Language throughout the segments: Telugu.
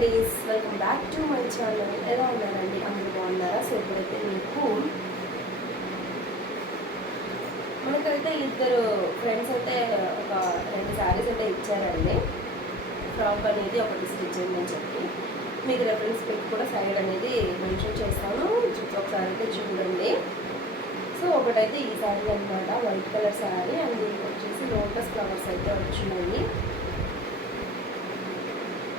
Ladies, welcome back to my channel. ఎలా ఉన్నారండి? అందరూ బాగున్నారా? సో ఇప్పుడైతే మీకు మనకైతే ఇద్దరు ఫ్రెండ్స్ అయితే ఒక 2 శారీస్ అయితే ఇచ్చారండి. ఫ్రాక్ అనేది ఒకటి స్టిచ్ చేయమని చెప్పి మీకు రెఫరెన్స్ పిక్ కూడా సైడ్ అనేది మెన్షన్ చేస్తాను, ఒకసారి అయితే చూడండి. సో ఒకటైతే ఈ శారీ అనమాట, వైట్ కలర్ శారీ. అండ్ దీనికి వచ్చేసి లోటస్ ఫ్లవర్స్ అయితే వచ్చినాయి.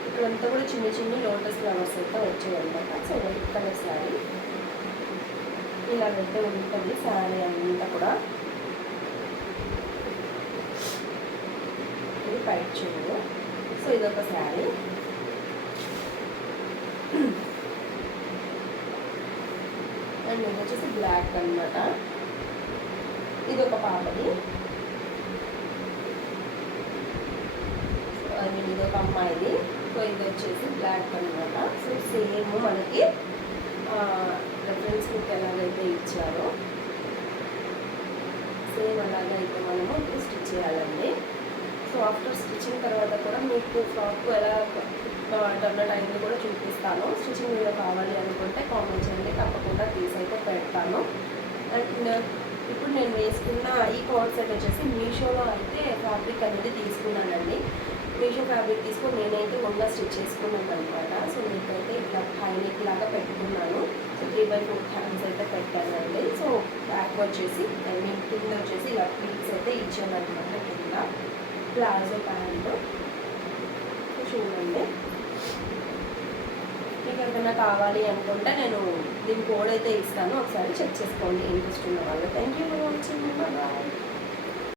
ఇక్కడంతా కూడా చిన్న చిన్న లోటస్ ఫ్లవర్స్ అయితే వచ్చాయి అనమాట. సో వైట్ కలర్ శారీ ఇలాగైతే ఉంటుంది శారీ అంతా కూడా. ఇది పైట్ చూడు. సో ఇదొక శారీ. అండ్ ఇది వచ్చేసి బ్లాక్ అనమాట. ఇది ఒక పాపది, ఇది ఒక అమ్మాయిది. సో ఇది వచ్చేసి బ్లాక్ అనమాట. సో సేమ్ మనకి రెఫరెన్స్ బుక్ ఎలాగైతే ఇచ్చారో సేమ్ అలాగైతే మనము ఇప్పుడు స్టిచ్ చేయాలండి. సో ఆఫ్టర్ స్టిచ్చింగ్ తర్వాత కూడా మీకు ఫ్రాక్ ఎలా టర్న్ టైంలో కూడా చూపిస్తాను. స్టిచ్చింగ్ వీడియో కావాలి అనుకుంటే కామెంట్ చేయండి, తప్పకుండా తీసైతే పెడతాను. అండ్ ఇప్పుడు నేను వేసుకున్న ఈ కోట్ సెట్ వచ్చేసి మీషోలో అయితే ఫ్యాబ్రిక్ అనేది తీసుకున్నానండి. మీషో ఫ్యాబ్రిక్ తీసుకొని నేనైతే మొన్న స్టిచ్ చేసుకున్నాను అనమాట. సో మీకైతే ఇట్లా హైనెక్ లాగా పెట్టుకున్నాను. సో 3/4 హ్యాండ్స్ అయితే పెట్టానండి. సో బ్యాక్ వచ్చేసి కింద వచ్చేసి ఇలా ప్లీట్స్ అయితే ఇచ్చాను అనమాట. కింద ప్లాజో ప్యాంట్ చూడండి. మీకు ఎవరైనా కావాలి అనుకుంటే నేను దీని కోడ్ అయితే ఇస్తాను, ఒకసారి చెక్ చేసుకోండి ఇంట్రెస్ట్ ఉన్న వాళ్ళు. Thank you for watching. Bye.